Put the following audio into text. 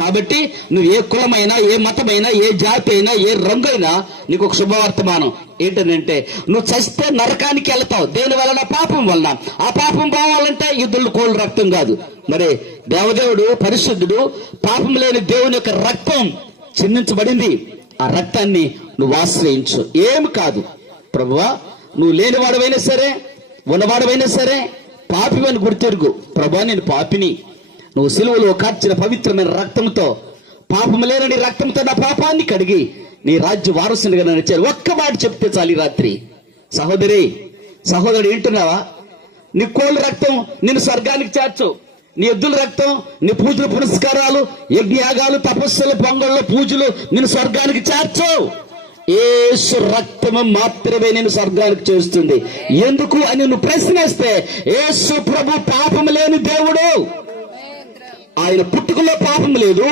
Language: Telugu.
కాబట్టి నువ్వు ఏ కులమైనా, ఏ మతమైనా, ఏ జాతి అయినా, ఏ రంగు అయినా నీకు ఒక శుభవర్తమానం ఏంటంటే నువ్వు చస్తే నరకానికి వెళ్తావు. దేని వలన? పాపం వలన. ఆ పాపం పోవాలంటే యుద్ధులు కోళ్ళు రక్తం కాదు. మరి దేవదేవుడు పరిశుద్ధుడు, పాపం లేని దేవుని యొక్క రక్తం చిందించబడింది. ఆ రక్తాన్ని నువ్వు ఆశ్రయించు. ఏమి కాదు. ప్రభువా, నువ్వు లేనివాడవైనా సరే, ఉన్నవాడవైనా సరే, పాపివని గుర్తెరుగు. ప్రభువా, నేను పాపిని, నువ్వు సిలువలో కార్చిన పవిత్రమైన రక్తంతో, పాపము లేని రక్తంతో నా పాపాన్ని కడిగి నీ రాజ్య వారసునిగా నడిచారు. ఒక్క మాట చెప్తే చాలు ఈ రాత్రి. సహోదరి, సహోదరుడు, వింటున్నావా? నీ కోళ్ళ రక్తం నిన్ను స్వర్గానికి చేర్చు. నీ ఎద్దుల రక్తం, నీ పూజలు పునస్కారాలు, యజ్ఞయాగాలు, తపస్సులు, పొంగళ్ళు, పూజలు నిన్ను స్వర్గానికి చేర్చు. యేసు రక్తము మాత్రమే నేను స్వర్గానికి చేస్తుంది. ఎందుకు అని నువ్వు ప్రశ్నిస్తే, యేసు ప్రభు పాపము లేని దేవుడు. ఆయన పుట్టుకలో పాపం లేదు,